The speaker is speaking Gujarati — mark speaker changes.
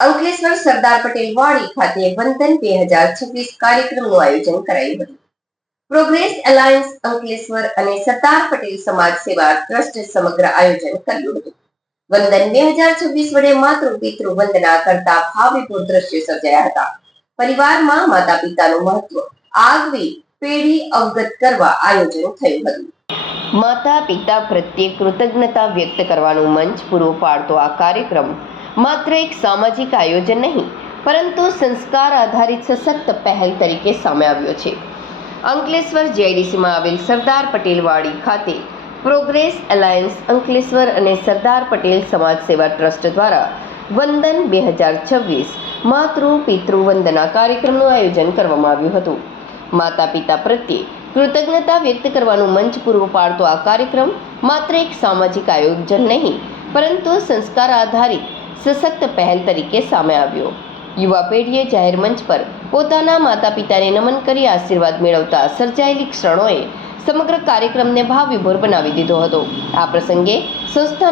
Speaker 1: અંકલેશ્વર સરદાર પટેલ વાડી ખાતે વંદન બે હજાર છવ્વીસ કાર્યક્રમનું આયોજન કરાયું હતું. પ્રોગ્રેસ એલાયન્સ અંકલેશ્વર અને સરદાર પટેલ સમાજ સેવા ટ્રસ્ટ સમગ્ર આયોજન કર્યું હતું. વંદન બે હજાર છવ્વીસ વડે માતૃ, પિતૃ વંદના કરતા ભાવવિભોર દ્રશ્યો સર્જાયા હતા. પરિવારમાં માતા પિતાનું મહત્વ, આગવી પેઢી અવગત કરવા આયોજન થયું હતું. માતા પિતા પ્રત્યે કૃતજ્ઞતા વ્યક્ત કરવાનું મંચ પૂરો પાડતો આ કાર્યક્રમ માત્ર એક સામાજિક આયોજન નહીં, પરંતુ સંસ્કાર આધારિત સશક્ત પહેલ તરીકે સામે આવ્યો છે. અંકલેશ્વર જીઆઈડીસીમાં આવેલ સરદાર પટેલ વાડી ખાતે પ્રોગ્રેસ એલાયન્સ અંકલેશ્વર અને સરદાર પટેલ સમાજ સેવા ટ્રસ્ટ દ્વારા વંદન બે હજાર છવ્વીસ માતૃ પિતૃ વંદના કાર્યક્રમનું આયોજન કરવામાં આવ્યું હતું. માતા પિતા પ્રત્યે કૃતજ્ઞતા વ્યક્ત કરવાનું મંચ પૂરું પાડતો આ કાર્યક્રમ માત્ર એક સામાજિક આયોજન નહીં, પરંતુ સંસ્કાર આધારિત સશક્ત પહેલ તરીકે સામે આવ્યો. યુવા પેઢીએ જાહેર મંચ પર પોતાના માતા પિતાને નમન કરી આશીર્વાદ મેળવતા સર્જાયેલી ક્ષણોએ સમગ્ર કાર્યક્રમને ભાવવિભોર બનાવી દીધો હતો. આ પ્રસંગે સંસ્થાના